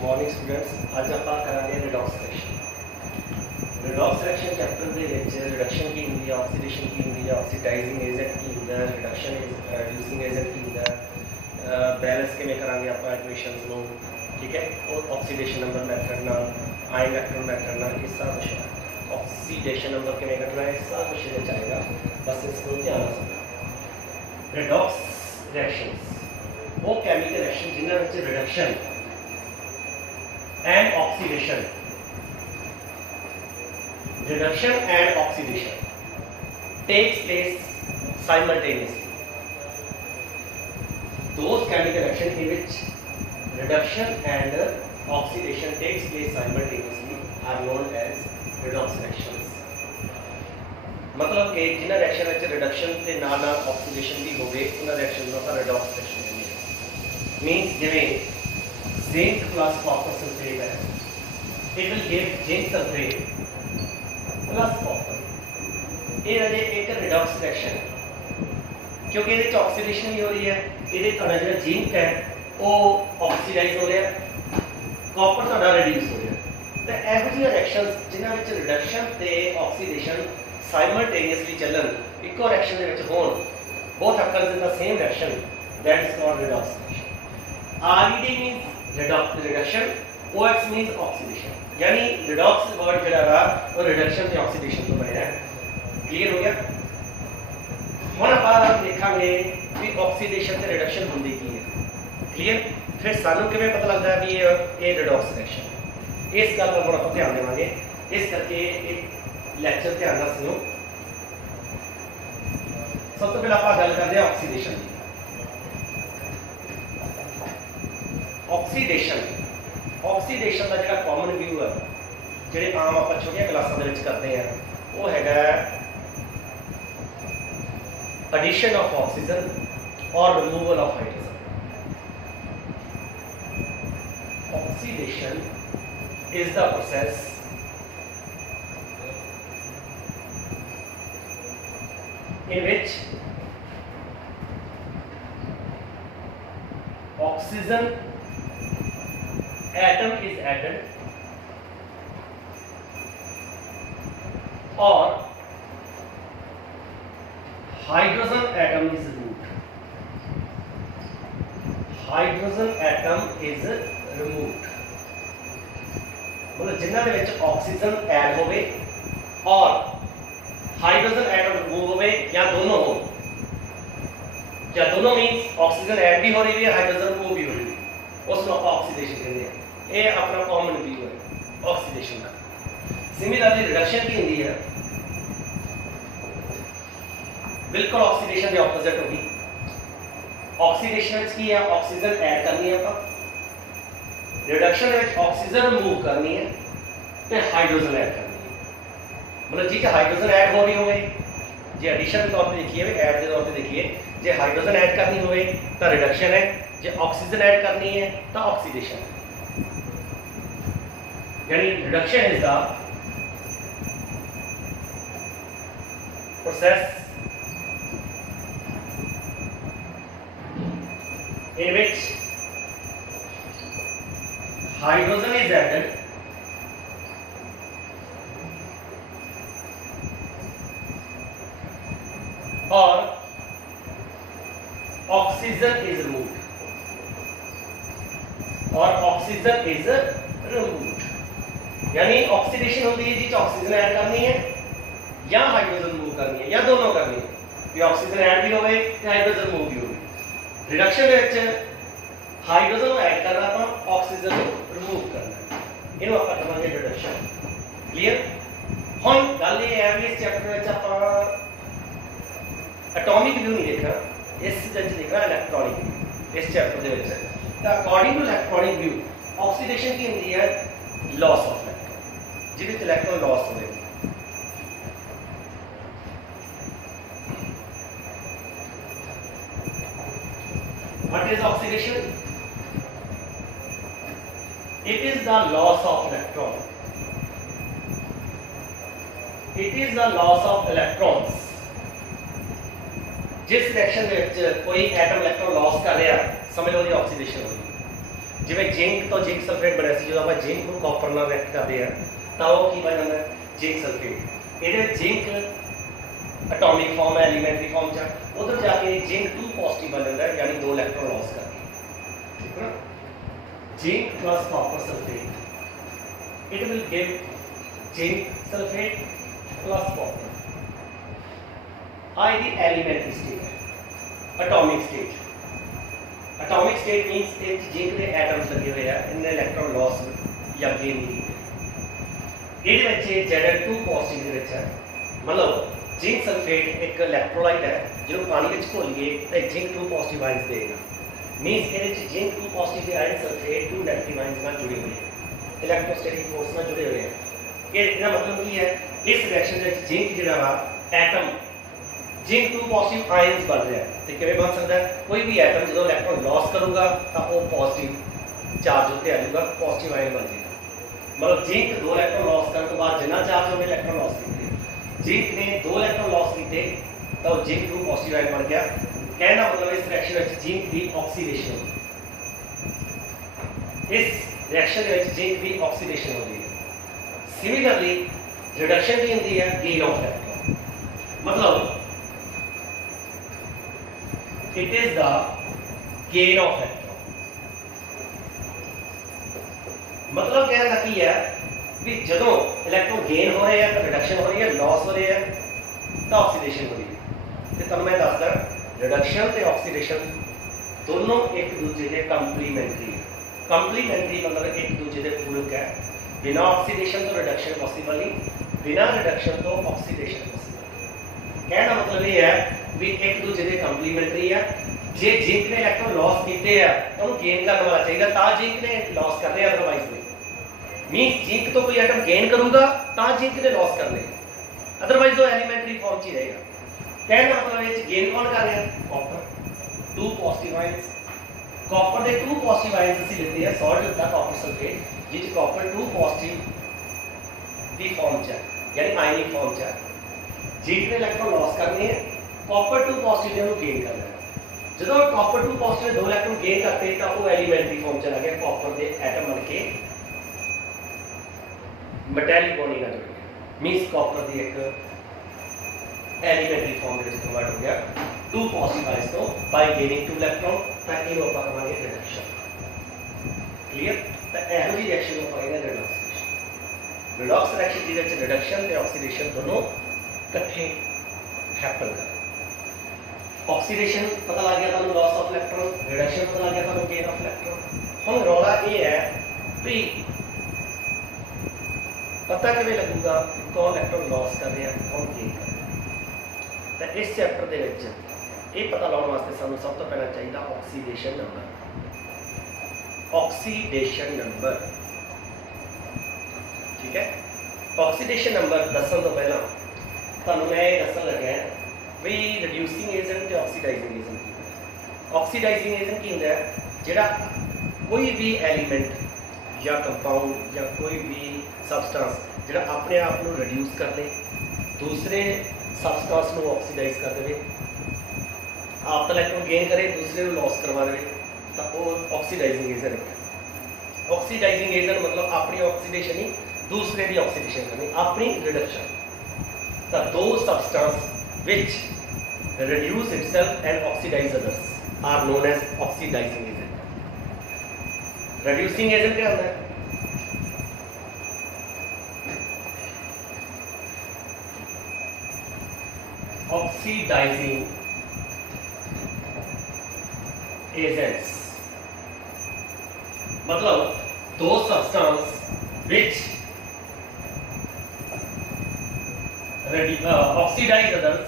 Morning students, अज आप करांगे redox reaction. Redox reaction chapter के रिडक्शन की होंगी, ऑक्सीडेशन की होंगी, ऑक्सीडाइजिंग एजेंट की होंगे, रिडक्शन रिड्यूसिंग एजेंट की होंगे, बैलेंस किमें करांगे आप इक्वेशंस को, ठीक है। और ऑक्सीडेशन नंबर मैथड ना, आयन इलेक्ट्रॉन मैथड ना, ये सब कुछ है। ऑक्सीडेशन नंबर किमें कटना है, सब कुछ ये आएगा, बस इसको ध्यान रखना। रिडॉक्स रिएक्शंस वो केमिकल रिएक्शन जिन्होंने reduction and oxidation, reduction and oxidation takes place simultaneously. Those chemical reaction in which reduction and oxidation takes place simultaneously are known as redox reactions. मतलब कि जिन्हें रिएक्शन में रिडक्शन के नाल नाल oxidation भी होवे उन्हें रिएक्शन को ਆਪਾਂ रिडॉक्स रिएक्शन कहते हैं। मींस जिवें zinc plus copper sulfate है, it will give zinc sulfate plus copper। ये रहे एक रिडॉक्स रिएक्शन क्योंकि ये ऑक्सीडेशन भी हो रही है, ये थोड़ा जो जिंक है वो ऑक्सीडाइज हो रहा है, कॉपर थोड़ा रिड्यूस हो रहा है। तो ਇਹੋ ਜਿਹੇ ਰਿਐਕਸ਼ਨਸ ਜਿਨ੍ਹਾਂ ਵਿੱਚ ਰਿਡਕਸ਼ਨ ਤੇ ਆਕਸੀਡੇਸ਼ਨ ਸਾਈਮਲਟੇਨੀਅਸਲੀ ਚੱਲਣ, ਇੱਕੋ ਰਿਐਕਸ਼ਨ ਦੇ ਵਿੱਚ ਹੋਣ, both occurs in the same reaction, that is called redox reaction। RED means reduction, OX means oxidation, यानी redox वर्ड जो है वो रिडक्शन ते ऑक्सीडेशन तो बने है। क्लियर हो गया? हम आप देखेंगे कि ऑक्सीडेशन ते रिडक्शन होंदी की है। क्लियर? फिर सानू किवें पता लगता है कि ये रिडॉक्स रिएक्शन, इस गल पर हम ध्यान देवांगे। इस करके एक लेक्चर ध्यान नाल सुनो। सब तो पहले आप गल करते हैं ऑक्सीडेशन की। ऑक्सीडेशन का जो कॉमन व्यू है, ਜਿਹੜੇ ਆਮ ਆਪਾਂ ਛੋਟੀਆਂ ਕਲਾਸਾਂ ਦੇ ਵਿੱਚ ਕਰਦੇ ਆ, ਉਹ ਹੈਗਾ addition of oxygen or removal of hydrogen। Oxidation is the process in which oxygen atom is added or hydrogen atom is removed। hydrogen atom is removed मतलब जिन्हां दे विच ऑक्सीजन ऐड होवे और हाइड्रोजन एटम रिमूव होवे, या दोनों हो, या दोनों मींस ऑक्सीजन ऐड भी हो रही है, हाइड्रोजन रिमूव भी हो रही है, उसको आप ऑक्सीडेशन कहते हैं। ये अपना कॉमन व्यू है ऑक्सीडेशन का। सिमिलरली रिडक्शन की होती है, बिल्कुल ऑक्सीडेशन के ऑपोजिट होगी। ऑक्सीडेशन की है ऑक्सीजन ऐड करनी है, आप रिडक्शन में ऑक्सीजन रिमूव करनी है, तो हाइड्रोजन ऐड करनी है। मतलब जी हाइड्रोजन ऐड हो रही हो, जो एडिशन के तौर पर देखिए, ऐड के तौर पर देखिए, जो हाइड्रोजन ऐड करनी हो तो रिडक्शन है, जो ऑक्सीजन ऐड करनी है तो ऑक्सीडेशन है। यानी reduction is the process in which hydrogen is added or oxygen is removed यानी ऑक्सीडेशन होती है जी, ऑक्सीजन ऐड करनी है या हाइड्रोजन रिमूव करनी है, या दोनों करनी है, भी ऑक्सीजन ऐड भी होवे ते हाइड्रोजन रिमूव भी होवे। रिडक्शन हाइड्रोजन ऐड करना, आप ऑक्सीजन रिमूव करना, इन्हों आप करेंगे रिडक्शन। क्लियर? हम गल ये है कि इस चैप्टर में आप एटॉमिक व्यू नहीं देखना, इस देखना इलेक्ट्रॉनिक व्यू। इस चैप्टर के according to electronic view oxidation की होती है लॉस ऑफ इलेक्ट्रॉन, जिहदे इलेक्ट्रॉन लॉस हो जाएगी। What is oxidation? It is the loss of electron. It is the loss of electrons। जिस रिएक्शन कोई एटम इलेक्ट्रॉन लॉस कर रहा, समझ लो ऑक्सीडेशन होगी। ਜਿਵੇਂ ਜ਼ਿੰਕ ਤੋਂ ਜ਼ਿੰਕ ਸਲਫੇਟ ਬਣਿਆ ਸੀ, ਜਦੋਂ ਆਪਾਂ ਜ਼ਿੰਕ ਨੂੰ ਕਾਪਰ ਨਾਲ ਰਿਐਕਟ ਕਰਦੇ ਆ ਤਾਂ ਉਹ ਕੀ ਬਣ ਜਾਂਦਾ ਜ਼ਿੰਕ ਸਲਫੇਟ। ਇਹਦੇ ਵਿੱਚ ਜ਼ਿੰਕ ਐਟੋਮਿਕ ਫਾਰਮ ਹੈ, ਐਲੀਮੈਂਟਰੀ ਫਾਰਮ ਚ, ਉਧਰ ਜਾ ਕੇ ਜ਼ਿੰਕ 2 ਪੋਜ਼ਿਟਿਵ ਬਣ ਜਾਂਦਾ ਯਾਨੀ 2 ਇਲੈਕਟ੍ਰੋਨ ਲॉस ਕਰਕੇ, ਠੀਕ ਹੈ ਨਾ। Zinc plus copper sulphate, it will give zinc sulphate plus copper. ਆ ਇਹਦੀ ਐਲੀਮੈਂਟਰੀ ਸਟੇਟ ਹੈ। Atomic state, atomic state means ਇਹ ਜ਼ਿੰਕ ਦੇ ਐਟਮਸ ਲੱਗੇ ਹੋਏ ਆ, ਇਹਨਾਂ ਇਲੈਕਟ੍ਰੋਨ ਲॉस ਜਾਂ ਗੇਨ ਨਹੀਂ ਕੀਤੇ। ਇਹਦੇ ਵਿੱਚ Zn2 ਪੋਜ਼ਿਟਿਵ ਦੇ ਵਿੱਚ ਹੈ, ਮਤਲਬ ਜ਼ਿੰਕ ਸਲਫੇਟ ਇੱਕ ਇਲੈਕਟ੍ਰੋਲਾਈਟ ਹੈ, ਜਦੋਂ ਪਾਣੀ ਵਿੱਚ ਘੋਲੀਏ ਤਾਂ ਜ਼ਿੰਕ 2 ਪੋਜ਼ਿਟਿਵ ਆਇਨਸ ਦੇਗਾ। ਮੀਨਸ ਇਹਦੇ ਵਿੱਚ ਜ਼ਿੰਕ 2 ਪੋਜ਼ਿਟਿਵ ਦੇ ਆਇਨ ਸਲਫੇਟ 2 ਨੈਗੇਟਿਵ ਆਇਨਸ ਨਾਲ ਜੁੜੇ ਹੋਏ ਹਨ, ਇਲੈਕਟ੍ਰੋਸਟੈਟਿਕ ਫੋਰਸ ਨਾਲ ਜੁੜੇ ਹੋਏ ਹਨ। ਇਹਦਾ ਮਤਲਬ ਕੀ ਹੈ, ਇਸ ਰਿਐਕਸ਼ਨ ਦੇ ਵਿੱਚ ਜ਼ਿੰਕ ਜਿਹੜਾ ਵਾ ਐਟਮ ਜ਼ਿੰਕ 2 ਪੋਜ਼ਿਟਿਵ ਆਇਨਸ ਬਣ ਰਿਹਾ ਤੇ ਕਿਵੇਂ ਬਣ ਸਕਦਾ ਹੈ, ਕੋਈ ਵੀ ਐਟਮ ਜਦੋਂ ਇਲੈਕਟ੍ਰੋਨ ਲॉस ਕਰੂਗਾ ਤਾਂ ਉਹ ਪੋਜ਼ਿਟਿਵ ਚਾਰਜ ਉੱਤੇ ਆ ਜਾਊਗਾ, ਪੋਜ਼ਿਟਿਵ ਆਇਨ ਬਣ ਜਾਏਗਾ। ਮਤਲਬ ਜ਼ਿੰਕ 2 ਇਲੈਕਟ੍ਰੋਨ ਲॉस ਕਰਨ ਤੋਂ ਬਾਅਦ ਜਿੰਨਾ ਚਾਰਜ ਹੋਵੇ ਇਲੈਕਟ੍ਰੋਨ ਲॉस ਕੀਤੇ, ਜ਼ਿੰਕ ਨੇ 2 ਇਲੈਕਟ੍ਰੋਨ ਲॉस ਕੀਤੇ ਤਾਂ ਉਹ ਜ਼ਿੰਕ 2 ਪੋਜ਼ਿਟਿਵ ਆਇਨ ਬਣ ਗਿਆ। कहना मतलब इस रिएक्शन में जिंक की ऑक्सीडेशन होगी, इस रिएक्शन में जिंक की ऑक्सीडेशन होगी। सिमिलरली रिडक्शन की होती है गेन ऑफ इलेक्ट्रॉन, मतलब it is the gain of electron. मतलब कहना की है भी जदों इलेक्ट्रॉन गेन हो रहे हैं तो रिडक्शन हो रही है, लॉस हो रहे हैं तो ऑक्सीडेशन हो रही है। तो तुम मैं दसदा रिडक्शन ते ऑक्सीडेशन दोनों एक दूसरे के कंप्लीमेंट्री है। कंप्लीमेंट्री मतलब एक दूसरे के पूरक है। बिना ऑक्सीडेशन तो रिडक्शन पॉसिबल नहीं, बिना रिडक्शन तो ऑक्सीडेशन पॉसिबल। कहना मतलब ये है भी एक दूसरे के कंप्लीमेंट्री है। जे जिंक ने इलेक्ट्रॉन लॉस कीते हैं तो गेन करने वाला चाहिए ता जिंक ने लॉस करने, अदरवाइज नहीं। मींस जिंक तो कोई एटम गेन करूंगा ता जिंक ने लॉस करने, अदरवाइज वो एलिमेंट्री फॉर्म च रहेगा। कहना मतलब ये गेन कौन कर रहा है, कॉपर 2 पॉजिटिव आयंस। कॉपर के 2 पॉजिटिव आयंस ਅਸੀਂ लेते हैं सॉल्ट होता है कॉपर सल्फेट जिस कॉपर 2 पॉजिटिव की फॉर्म च है यानी आयनिक फॉर्म च है। जिंक ने इलेक्ट्रॉन लॉस करने हैं, कॉपर 2 पॉजिटिव ने गेन करना है। ਜਦੋਂ कॉपर 2 पॉजिटिव ने 2 इलेक्ट्रॉन गेन करते तो वो एलिमेंट्री फॉर्म चला गया, कॉपर के एटम बन के मेटैलिक बॉन्डिंग आ जुड़ मींस कॉपर की एक एलिमेंट्री फॉर्म में कन्वर्ट हो गया 2 पॉजिटिव आयंस तो बाय गेनिंग 2 इलेक्ट्रॉन ताकि वो ਆਪਾਂ ਕਰਾਂਗੇ रिडक्शन। क्लियर? तो ਇਹੋ ਜਿਹੀ ਰਿਐਕਸ਼ਨ ਨੂੰ ਆਪਾਂ ਕਹਿੰਦੇ ਰਿਡਾਕਸ। ਰਿਡਾਕਸ ਰਿਐਕਸ਼ਨ ਜਿਹਦੇ ਵਿੱਚ ਰਿਡਕਸ਼ਨ ਤੇ ਆਕਸੀਡੇਸ਼ਨ ਦੋਨੋਂ ਇਕੱਠੇ ਹੈਪਨ ਕਰਦੇ। ਆਕਸੀਡੇਸ਼ਨ ਪਤਾ ਲੱਗ ਗਿਆ ਤੁਹਾਨੂੰ ਲਾਸ ਆਫ ਇਲੈਕਟ੍ਰੋਨ, ਰਿਡਕਸ਼ਨ ਪਤਾ ਲੱਗ ਗਿਆ ਤੁਹਾਨੂੰ ਗੇਨ ਆਫ ਇਲੈਕਟ੍ਰੋਨ। ਹੁਣ ਰੌਲਾ ਇਹ ਹੈ ਵੀ ਪਤਾ ਕਿਵੇਂ ਲੱਗੂਗਾ ਕੌਣ ਇਲੈਕਟ੍ਰੋਨ ਲਾਸ ਕਰ ਰਿਹਾ ਕੌਣ ਗੇਨ ਕਰ ਰਿਹਾ। तो इस चैप्टर के ये पता लाने वास्ते सानू सब तो पहला चाहिए ऑक्सीडेशन नंबर। ऑक्सीडेशन नंबर ठीक है। ऑक्सीडेशन नंबर दसन तो पहला तुहानू मैं दसन लगा भी रिड्यूसिंग एजेंट ते ऑक्सीडाइजिंग एजेंट। ऑक्सीडाइजिंग एजेंट की होंदा है जिहड़ा कोई भी एलीमेंट या कंपाउंड या कोई भी सबसटेंस जिहड़ा अपने आप को रिड्यूस कर ले, दूसरे सबसटेंस को ऑक्सीडाइज कर दे, आप तो इलेक्ट्रॉन गेन करे दूसरे को लॉस करवा दे तो वो ऑक्सीडाइजिंग एजेंट है। ऑक्सीडाइजिंग एजेंट मतलब अपनी ऑक्सीडेशन ही दूसरे की ऑक्सीडेशन करनी, अपनी रिडक्शन। तो 2 सबसटेंस which reduce itself and oxidize others are known as oxidizing agent। reducing agent क्या होता है, oxidizing agents मतलब 2 substance which oxidize others,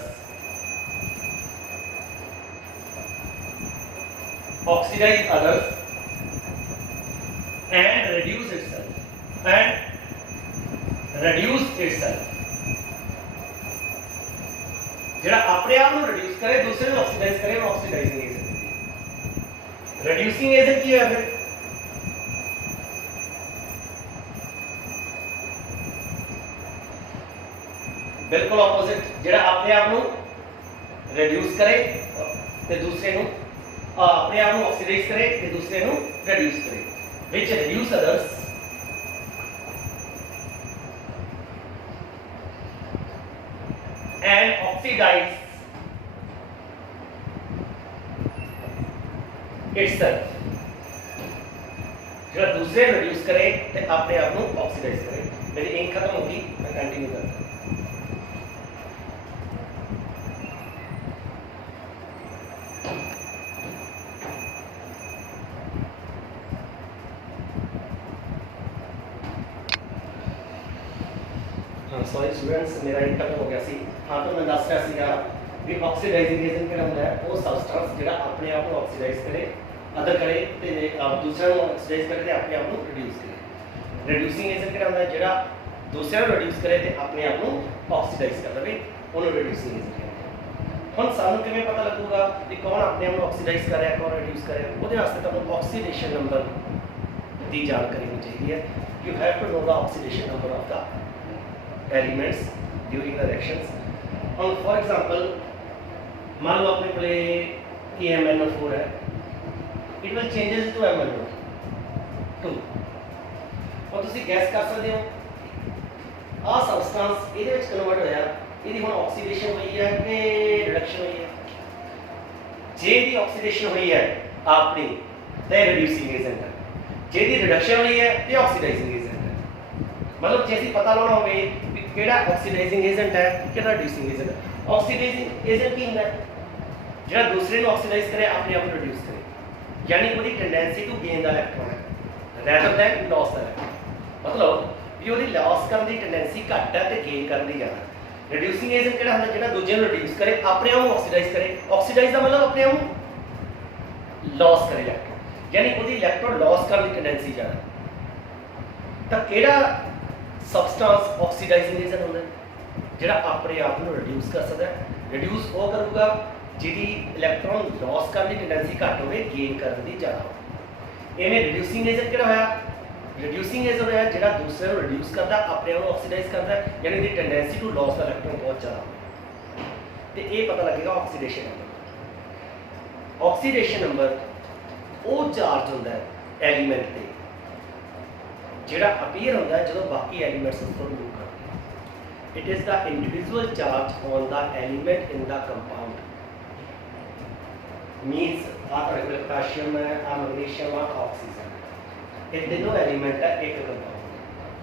oxidize others and reduce itself and reduce itself। जेड़ा अपने आप को रिड्यूस करे दूसरे को ऑक्सीडाइज करे वो ऑक्सीडाइजिंग एजेंट। रिड्यूसिंग एजेंट की है फिर बिल्कुल ऑपोजिट, जेड़ा अपने आप को रिड्यूस करे ते दूसरे को अपने आप को ऑक्सीडाइज करे ते दूसरे को रिड्यूस करे। which reduce others and oxidize itself। जो दूसरे रिड्यूस करे तो अपने आप को ऑक्सीडाइज करे। मेरी इंक खत्म होगी, मैं कंटिन्यू करता हूं। हाँ सॉरी स्टूडेंट्स, मेरा इंक खत्म हो गया सी। हाँ तो मैं दस रहा सीगा भी ऑक्सीडाइजिंग एजेंट किहड़ा हुंदा है, वो सबस्टेंस जिहड़ा अपने आप को ऑक्सीडाइज करे, अदर करे ते दूसरे को ऑक्सीडाइज करे ते अपने आप को रिड्यूस करे। रिड्यूसिंग एजेंट किहड़ा हुंदा है, जिहड़ा दूसरे को रिड्यूस करे ते अपने आप को ऑक्सीडाइज कर दे, उन्होंने रिड्यूसिंग एजेंट कहते हैं। हुण सानू किवें पता लगूगा कि कौन अपने आप को ऑक्सीडाइज कर रहा है, कौन रिड्यूस कर रहा है? ਉਹਦੇ ਵਾਸਤੇ ਤੁਹਾਨੂੰ ऑक्सीडेशन नंबर ਦੀ ਜਾਣਕਾਰੀ ਹੋਣੀ ਚਾਹੀਦੀ ਹੈ। You have to know the oxidation number of the elements during the reactions. For example, मान लो अपने कोले MnO4 है, it will changes to MnO2 और ਤੁਸੀਂ ਗੈਸ ਕਰ ਸਕਦੇ ਹੋ ਆ ਸਬਸਟੈਂਸ ਇਹਦੇ ਵਿੱਚ ਕਨਵਰਟ ਹੋਇਆ, ਇਹਦੀ ਹੁਣ ਆਕਸੀਡੇਸ਼ਨ ਹੋਈ ਹੈ ਕਿ ਰਿਡਕਸ਼ਨ ਹੋਈ ਹੈ? ਜੇ ਦੀ ਆਕਸੀਡੇਸ਼ਨ ਹੋਈ ਹੈ ਆਪਣੀ ਤੇ ਰਿਡਿਊਸਿੰਗ ਏਜੰਟ ਹੈ, ਜੇ ਦੀ ਰਿਡਕਸ਼ਨ ਹੋਈ ਹੈ ਤੇ ਆਕਸੀਡਾਈਜ਼ਿੰਗ ਏਜੰਟ ਹੈ। ਮਤਲਬ ਜੇ ਅਸੀਂ ਪਤਾ ਲਾਉਣਾ ਹੋਵੇ ਕਿ ਕਿਹੜਾ ਆਕਸੀਡਾਈਜ਼ਿੰਗ ਏਜੰਟ ਹੈ ਕਿਹੜਾ ਰਿਡਿਊਸਿੰਗ ਏਜੰਟ ਹੈ। ਆਕਸੀਡਾਈਜ਼ਿੰਗ ਏਜੰਟ ਕੀ ਹੁੰਦਾ ਹੈ? ਜਿਹੜਾ ਦੂਸਰੇ ਨੂੰ ਆਕਸੀਡਾਈਜ਼ ਕਰੇ ਆਪਣੇ ਆਪ ਨੂੰ ਰਿਡਿਊਸ ਕਰੇ, यानी ਉਹਦੀ ਟੈਂਡੈਂਸੀ ਟੂ ਗੇਨ ਦਾ ਇਲੈਕਟ੍ਰੋਨ ਹੈ ਰੈਦਰ ਦੈਨ ਲਾਸ ਦਾ ਇਲੈਕਟ੍ਰੋਨ। ਮਤਲਬ ਵੀ ਉਹਦੀ ਲਾਸ ਕਰਨ ਦੀ ਟੈਂਡੈਂਸੀ ਘੱਟ ਹੈ ਤੇ ਗੇਨ ਕਰਨ ਦੀ ਜ਼ਿਆਦਾ। ਰਿਡਿਊਸਿੰਗ ਏਜੰਟ ਕਿਹੜਾ ਹੁੰਦਾ? ਜਿਹੜਾ ਦੂਜੇ ਨੂੰ ਰਿਡਿਊਸ ਕਰੇ ਆਪਣੇ ਆਪ ਨੂੰ ਆਕਸੀਡਾਈਜ਼ ਕਰੇ। ਆਕਸੀਡਾਈਜ਼ ਦਾ ਮਤਲਬ ਆਪਣੇ ਆਪ ਨੂੰ ਲਾਸ ਕਰੇ ਇਲੈਕਟ੍ਰੋਨ, यानी ਉਹਦੀ ਇਲੈਕਟ੍ਰੋਨ ਲਾਸ ਕਰਨ ਦੀ ਟੈਂਡੈਂਸੀ ਜ਼ਿਆਦਾ। ਤਾਂ ਕਿਹੜਾ ਸਬਸਟੈਂਸ ਆਕਸੀਡਾਈਜ਼ਿੰਗ ਏਜੰਟ ਹੁੰਦਾ? ਜਿਹੜਾ ਆਪਣੇ ਆਪ ਨੂੰ ਰਿਡਿਊਸ ਕਰ ਸਕਦਾ ਹੈ। ਰਿਡਿਊਸ ਉਹ ਕਰੂਗਾ ਜਿਹਦੀ ਇਲੈਕਟ੍ਰੋਨ ਲਾਸ ਕਰਨ ਦੀ ਟੈਂਡੈਂਸੀ ਘੱਟ ਹੋਵੇ, ਗੇਨ ਕਰਨ ਦੀ ਜ਼ਿਆਦਾ ਹੋਵੇ। ਇਵੇਂ ਰਿਡਿਊਸਿੰਗ ਏਜੰਟ ਕਿਹੜਾ ਹੋਇਆ? ਰਿਡਿਊਸਿੰਗ ਏਜੰਟ ਹੋਇਆ ਜਿਹੜਾ ਦੂਸਰੇ ਨੂੰ ਰਿਡਿਊਸ ਕਰਦਾ, ਆਪਣੇ ਆਪ ਨੂੰ ਆਕਸੀਡਾਈਜ਼ ਕਰਦਾ, ਯਾਨੀ ਦੀ ਟੈਂਡੈਂਸੀ ਟੂ ਲਾਸ ਦਾ ਇਲੈਕਟ੍ਰੋਨ ਬਹੁਤ ਜ਼ਿਆਦਾ ਹੋਵੇ। ਤੇ ਇਹ ਪਤਾ ਲੱਗੇਗਾ ਆਕਸੀਡੇਸ਼ਨ ਨੰਬਰ। ਆਕਸੀਡੇਸ਼ਨ ਨੰਬਰ ਉਹ ਚਾਰਜ ਹੁੰਦਾ ਹੈ ਐਲੀਮੈਂਟ ਤੇ ਜਿਹੜਾ ਅਪੀਅਰ ਹੁੰਦਾ ਹੈ ਜਦੋਂ ਬਾਕੀ ਐਲੀਮੈਂਟਸ ਉਸ ਤੋਂ ਰਿਮੂਵ ਕਰਦੇ। It is the individual charge on the element in the compound. Means potassium है, मैग्नीशियम है, ऑक्सीजन, ये तीनों एलिमेंट है एक कंपाउंड।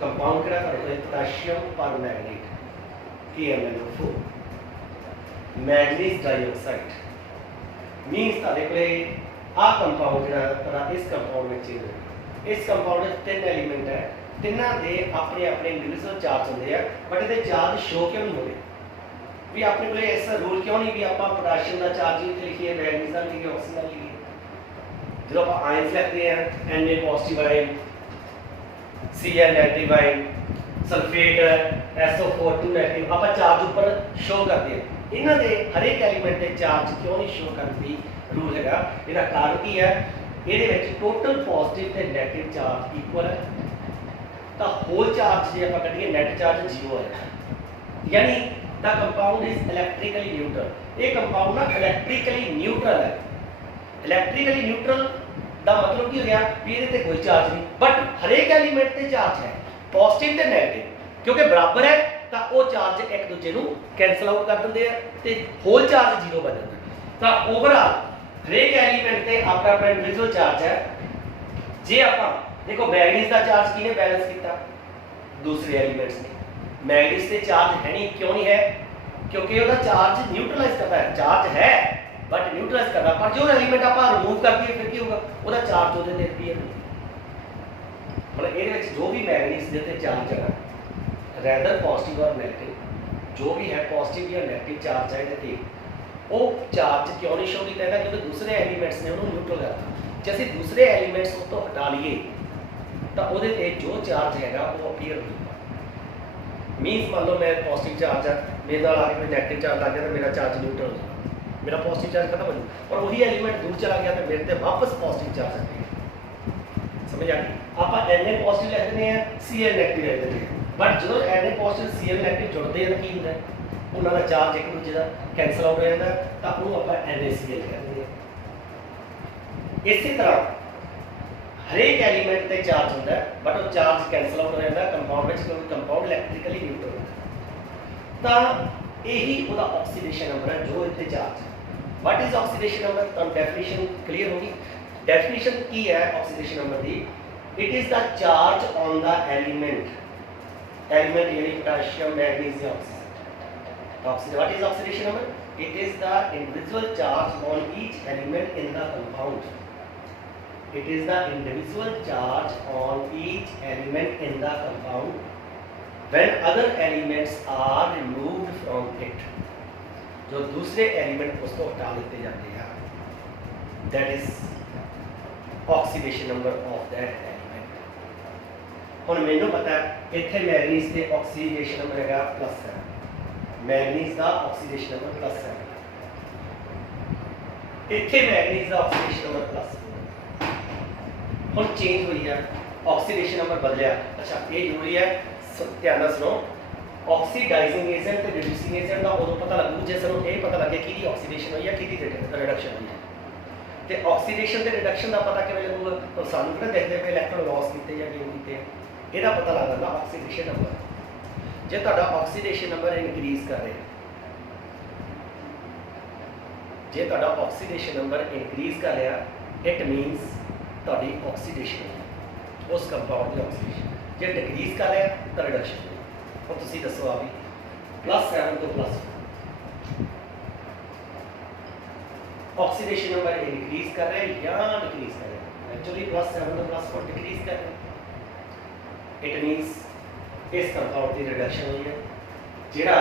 कंपाउंड किहड़ा करदा है? Potassium permanganate KMnO4, manganese dioxide. Means तुहाडे कोले आ कंपाउंड जिहड़ा तुहाडा इस कंपाउंड में चेंज होगा। इस कंपाउंड में तीन एलिमेंट है, तिन्हां दे अपने अपने इंडिविजुअल चार्ज होंदे आ, बट इहदे चार्ज शो क्यों नहीं होंदे? भी अपने को ऐसा रूल क्यों नहीं भी आप पोटेशियम का चार्ज ही लिखिए, मैग्नीज का लिखिए, ऑक्सीजन का लिखिए। जो आप आयंस लिखते हैं Na positive ion, Cl negative ion, sulphate SO4 2 negative, आप चार्ज ऊपर शो करते हैं। इन्हां दे हर एक एलीमेंट के चार्ज क्यों नहीं शो करती? रूल हैगा। इसका कारण की है? ਇਹਦੇ ਵਿੱਚ टोटल पॉजिटिव ਤੇ नेगेटिव चार्ज इक्वल है, तो होल चार्ज जे ਆਪਾਂ ਕੱਢੀਏ नेट चार्ज 0 है, यानी द कंपाउंड इज इलैक्ट्रिकली न्यूट्रल। ये कंपाउंड ना इलैक्ट्रिकली न्यूट्रल है। इलैक्ट्रिकली न्यूट्रल का मतलब की हो गया भी ये कोई चार्ज नहीं, बट हर एक एलीमेंट ते चार्ज है पॉजिटिव ते नेगेटिव, क्योंकि बराबर है तो वो चार्ज एक दूसरे को कैंसल आउट कर देंगे ते होल चार्ज 0 बन जाता। तो ओवरऑल हर एक एलीमेंट ते अपना अपना इंडिविजुअल चार्ज है। जे आप देखो मैग्नीज का चार्ज किने बैलेंस किया? दूसरे एलीमेंट्स ने। मैग्नीज से चार्ज है नहीं, क्यों नहीं है? क्योंकि उसका चार्ज न्यूट्रलाइज करता है। चार्ज है बट न्यूट्रलाइज करता, पर जो एलीमेंट आप रिमूव कर दिए फिर की होगा? उसका चार्ज वो देती है। मतलब ये जो भी मैग्नीज देते चार्ज है ना, रैदर पॉजिटिव और नेगेटिव, जो भी है पॉजिटिव या नेगेटिव चार्ज है ये वो चार्ज क्यों नहीं शो किया जाएगा? क्योंकि दूसरे एलीमेंट्स ने उन्होंने न्यूट्रल करता। जैसे दूसरे एलीमेंट्स उस तो हटा लिए तो वो जो चार्ज है वो अपीयर होगा। मीनस मान लो मैं पॉजिटिव चार्ज है, मेरे नाल आके कोई नेगेटिव चार्ज लग गया तो मेरा चार्ज न्यूट्रल हो जाएगा, मेरा पॉजिटिव चार्ज खत्म हो जाएगा, और वही एलीमेंट दूर चला गया तो मेरे से वापस पॉजिटिव चार्ज आ गया। समझ आ गई? आप Na पॉजिटिव लिख देते हैं, Cl नेगेटिव लिख देते हैं, बट जो Na पॉजिटिव Cl नेगेटिव जुड़ते हैं तो की होता है? उन्होंने चार्ज एक दूसरे का कैंसल आउट हो जाता है, तो आप NaCl कह देंगे। इसी तरह हरेक एलीमेंट ते चार्ज होंदा है, बट वो चार्ज कैंसल आउट हो जाता है कंपाउंड में, क्योंकि कंपाउंड इलैक्ट्रिकली न्यूट्रल होता है। तो यही वो ऑक्सीडेशन नंबर है जो इतने चार्ज है। What is oxidation number? तो डेफिनेशन क्लीयर होगी। डेफिनेशन की है ऑक्सीडेशन नंबर की, it is the charge on the element, element यानी potassium magnesium oxygen. What is oxidation number? It is the individual charge on each element in the compound. It is the individual charge on each element in the compound when other elements are removed from it। जो दूसरे element उसको हटा देते जाते हैं, that is oxidation number of that element। ਹੁਣ ਮੈਨੂੰ ਪਤਾ ਇੱਥੇ ਮੈਗਨੀਜ਼ ਦੇ ਆਕਸੀਡੇਸ਼ਨ ਨੰਬਰ ਹੈਗਾ प्लस है, मैगनीज ਦਾ ਆਕਸੀਡੇਸ਼ਨ ਨੰਬਰ प्लस है, ਇੱਥੇ मैगनीज ਦਾ ਆਕਸੀਡੇਸ਼ਨ नंबर प्लस। ਹੁਣ ਚੇਂਜ ਹੋਈ ਹੈ, ਆਕਸੀਡੇਸ਼ਨ ਨੰਬਰ ਬਦਲਿਆ। ਅੱਛਾ ਇਹ ਜ਼ਰੂਰੀ ਹੈ, ਧਿਆਨ ਨਾਲ ਸੁਣੋ। ਆਕਸੀਡਾਈਜ਼ਿੰਗ ਏਜੰਟ ਤੇ ਰਿਡਿਊਸਿੰਗ ਏਜੰਟ ਦਾ ਉਦੋਂ ਪਤਾ ਲੱਗੂ ਜੇ ਸਾਨੂੰ ਇਹ ਪਤਾ ਲੱਗੇ ਕਿਹਦੀ ਆਕਸੀਡੇਸ਼ਨ ਹੋਈ ਹੈ ਕਿਹਦੀ ਰਿਡਕਸ਼ਨ ਹੋਈ ਹੈ। ਤੇ ਆਕਸੀਡੇਸ਼ਨ ਤੇ ਰਿਡਕਸ਼ਨ ਦਾ ਪਤਾ ਕਿਵੇਂ ਲੱਗੂਗਾ? ਸਾਨੂੰ ਕਿਹੜਾ ਦੇਖਦੇ ਪਏ ਇਲੈਕਟ੍ਰੋਨ ਲਾਸ ਕੀਤੇ ਜਾਂ ਗੇਨ ਕੀਤੇ, ਇਹਦਾ ਪਤਾ ਲੱਗਦਾ ਆਕਸੀਡੇਸ਼ਨ ਨੰਬਰ। ਜੇ ਤੁਹਾਡਾ ਆਕਸੀਡੇਸ਼ਨ ਨੰਬਰ ਇਨਕਰੀਜ਼ ਕਰ ਰਿਹਾ, ਜੇ ਤੁਹਾਡਾ ਆਕਸੀਡੇਸ਼ਨ ਨੰबर ਇਨਕਰੀਜ਼ ਕਰ ਰਿਹਾ, ਇਟ ਮੀਨਸ ਤੁਹਾਡੀ ਆਕਸੀਡੇਸ਼ਨ ਉਸ ਕੰਪਾਊਂਡ ਦੀ ਆਕਸੀਡੇਸ਼ਨ। ਜੇ ਡਿਕਰੀਜ਼ ਕਰ ਰਿਹਾ ਤਾਂ ਰਿਡਕਸ਼ਨ। ਹੁਣ ਤੁਸੀਂ ਦੱਸੋ ਆ ਵੀ +7 ਤੋਂ +4 ਆਕਸੀਡੇਸ਼ਨ ਨੰबर ਇਨਕਰੀਜ਼ ਕਰ ਰਿਹਾ ਜਾਂ ਡਿਕਰੀਜ਼ ਕਰ ਰਿਹਾ? ਐਕਚੁਅਲੀ +7 ਤੋਂ +4 ਡਿਕਰੀਜ਼ ਕਰ ਰਿਹਾ। ਇਟ ਮੀਨਸ ਇਸ ਕੰਪਾਊਂਡ ਦੀ ਰਿਡਕਸ਼ਨ ਹੋਈ ਹੈ। ਜਿਹੜਾ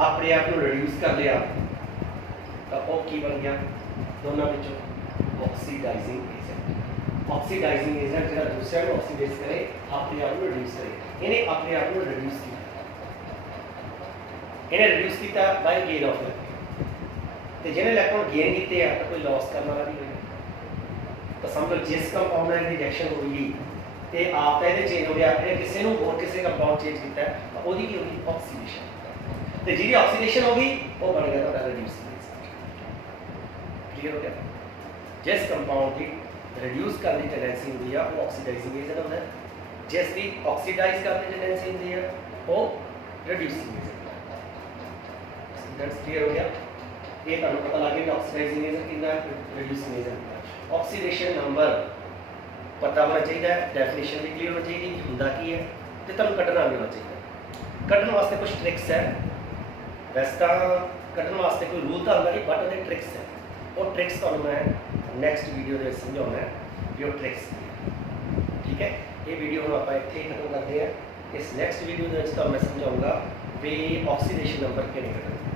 ਆਪਣੇ ਆਪ ਨੂੰ ਰਿਡਿਊਸ ਕਰ ਲਿਆ ਤਾਂ ਉਹ ਕੀ ਬਣ ਗਿਆ? ਦੋਨਾਂ ਵਿੱਚੋਂ ਆਕਸੀਡਾਈਜ਼ਿੰਗ ऑक्सीडाइजिंग एजेंट जो दूसरे को ऑक्सीडाइज करे अपने आप को रिड्यूस करे, इन्हें अपने आप को रिड्यूस किया, इन्हें रिड्यूस किया बाय गेन ऑफ इलेक्ट्रॉन। तो जिन्हें इलेक्ट्रॉन गेन किए तो कोई लॉस करने वाला नहीं होगा। तो समझो जिस कंपाउंड में रिएक्शन होगी तो आप तो चेंज हो गया, फिर किसी ने और किसी कंपाउंड चेंज किया तो वो की होगी ऑक्सीडेशन। तो जी ऑक्सीडेशन होगी वो बन गया तो रिड्यूसिंग एजेंट। क्लियर हो गया? जिस कंपाउंड की रिड्यूस करने की टेंडेंसी होती है वो ऑक्सीडाइजिंग एजेंट होता है, जिसकी ऑक्सीडाइज करने की टेंडेंसी होती है वो रिड्यूसिंग एजेंट। दैट्स क्लियर हो गया? ये ਤੁਹਾਨੂੰ ਪਤਾ ਲੱਗ ਗਿਆ ਕਿ ऑक्सीडाइजिंग एजेंट कितना है, रिड्यूसिंग एजेंट। ऑक्सीडेशन नंबर पता होना चाहिए, डेफिनेशन भी क्लियर होनी चाहिए कि ਹੁੰਦਾ ਕੀ ਹੈ ਤੇ ਤੁਹਾਨੂੰ ਕੱਢਣਾ ਵੀ ਆਉਣਾ ਚਾਹੀਦਾ। ਕੱਢਣ ਵਾਸਤੇ ਕੁਝ ਟ੍ਰਿਕਸ ਹੈ, ਵੈਸੇ ਤਾਂ ਕੱਢਣ ਵਾਸਤੇ ਕੋਈ ਰੂਲ ਤਾਂ ਹੁੰਦਾ ਨਹੀਂ, ਬਟ ਉਹਦੇ ਟ੍ਰਿਕਸ ਹੈ। ਉਹ ਟ੍ਰਿਕਸ ਤੁਹਾਨੂੰ ਮੈਂ ਨੈਕਸਟ ਵੀਡੀਓ ਦੇ ਵਿੱਚ ਸਮਝਾਉਣਾ ਹੈ ਵੀ ਉਹ ਟ੍ਰਿਕਸ ਠੀਕ ਹੈ। ਇਹ ਵੀਡੀਓ ਹੁਣ ਆਪਾਂ ਇੱਥੇ ਹੀ ਖਤਮ ਕਰਦੇ ਹਾਂ। ਇਸ ਨੈਕਸਟ ਵੀਡੀਓ ਦੇ ਵਿੱਚ ਤੁਹਾਨੂੰ ਮੈਂ ਸਮਝਾਉਂਗਾ ਵੀ ਆਕਸੀਡੇਸ਼ਨ ਨੰਬਰ ਕਿਵੇਂ ਕੱਢਣਾ।